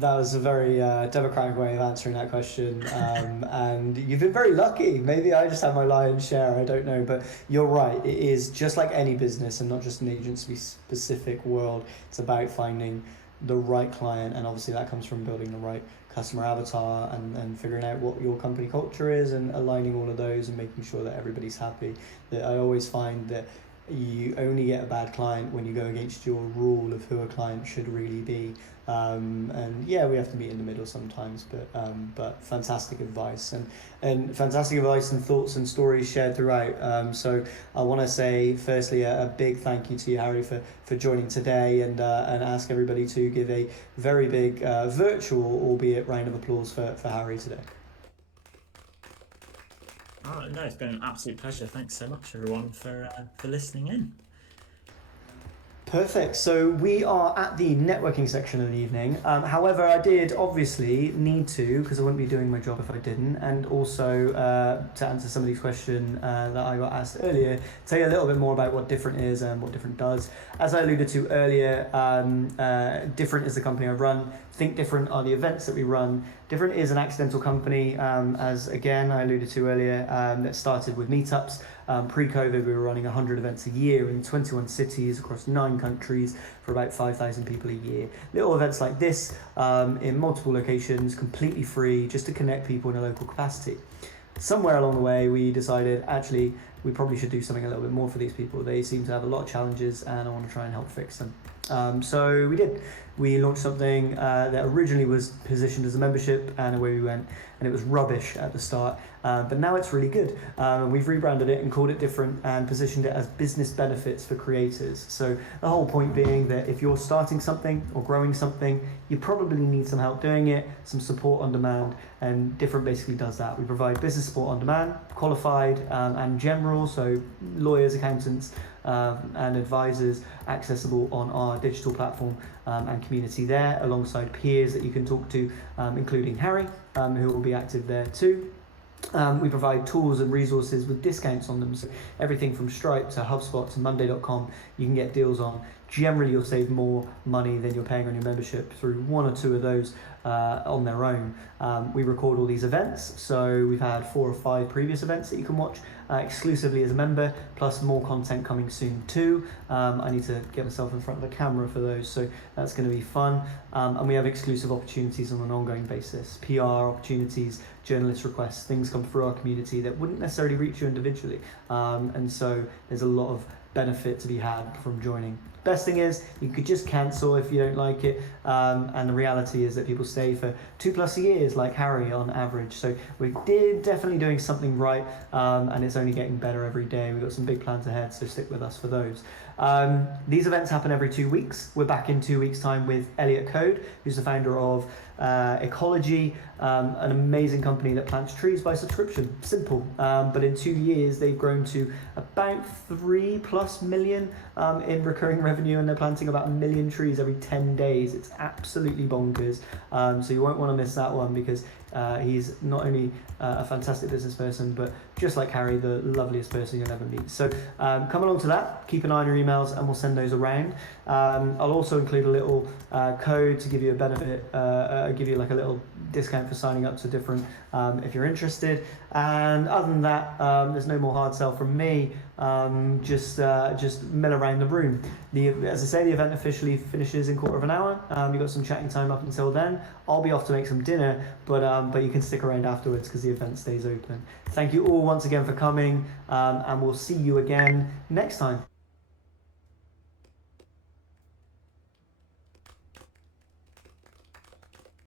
That was a very democratic way of answering that question, and you've been very lucky. Maybe I just have my lion's share, I don't know, but you're right. It is just like any business, and not just an agency-specific world. It's about finding the right client, and obviously that comes from building the right customer avatar and figuring out what your company culture is, and aligning all of those and making sure that everybody's happy. That I always find that you only get a bad client when you go against your rule of who a client should really be. And yeah, we have to meet in the middle sometimes, but fantastic advice and fantastic advice and thoughts and stories shared throughout. So I want to say firstly a big thank you to you, Harry, for joining today, and ask everybody to give a very big virtual, albeit round of applause for Harry today. Oh, no, it's been an absolute pleasure. Thanks so much, everyone, for listening in. Perfect. So we are at the networking section of the evening. However, I did obviously need to, because I wouldn't be doing my job if I didn't, and also to answer some of these questions that I got asked earlier, tell you a little bit more about what Dffrnt is and what Dffrnt does. As I alluded to earlier, Dffrnt is the company I run. Think Dffrnt are the events that we run. Dffrnt is an accidental company, as again I alluded to earlier, that started with meetups. Pre-COVID, we were running 100 events a year in 21 cities across 9 countries for about 5,000 people a year. Little events like this in multiple locations, completely free, just to connect people in a local capacity. Somewhere along the way, we decided actually we probably should do something a little bit more for these people. They seem to have a lot of challenges, and I want to try and help fix them. So we did. We launched something that originally was positioned as a membership, and away we went. And it was rubbish at the start, but now it's really good. We've rebranded it and called it Dffrnt, and positioned it as business benefits for creators. So the whole point being that if you're starting something or growing something, you probably need some help doing it, some support on demand, and Dffrnt basically does that. We provide business support on demand, qualified and general, so lawyers, accountants, and advisors, accessible on our digital platform and community there, alongside peers that you can talk to, including Harry, who will be active there too. We provide tools and resources with discounts on them, so everything from Stripe to HubSpot to Monday.com you can get deals on. Generally you'll save more money than you're paying on your membership through one or two of those on their own. We record all these events, so we've had 4 or 5 previous events that you can watch exclusively as a member, plus more content coming soon too. I need to get myself in front of the camera for those, so that's going to be fun. And we have exclusive opportunities on an ongoing basis, PR opportunities, journalist requests, things come through our community that wouldn't necessarily reach you individually, and so there's a lot of benefit to be had from joining. Best thing is you could just cancel if you don't like it, and the reality is that people stay for 2+ years, like Harry on average. So we're definitely doing something right, and it's only getting better every day. We've got some big plans ahead, so stick with us for those. These events happen every 2 weeks. We're back in 2 weeks' time with Elliot Code, who's the founder of Ecology, an amazing company that plants trees by subscription. Simple, but in 2 years they've grown to about 3+ million in recurring revenue, and they're planting about 1 million trees every 10 days. It's absolutely bonkers, so you won't want to miss that one, because He's not only a fantastic business person, but just like Harry, the loveliest person you'll ever meet. So come along to that, keep an eye on your emails, and we'll send those around. I'll also include a little code to give you a benefit, give you like a little discount for signing up to Dffrnt if you're interested. And other than that, there's no more hard sell from me. Just mill around the room. As I say, the event officially finishes in a quarter of an hour. You've got some chatting time up until then. I'll be off to make some dinner, but you can stick around afterwards because the event stays open. Thank you all once again for coming, and we'll see you again next time.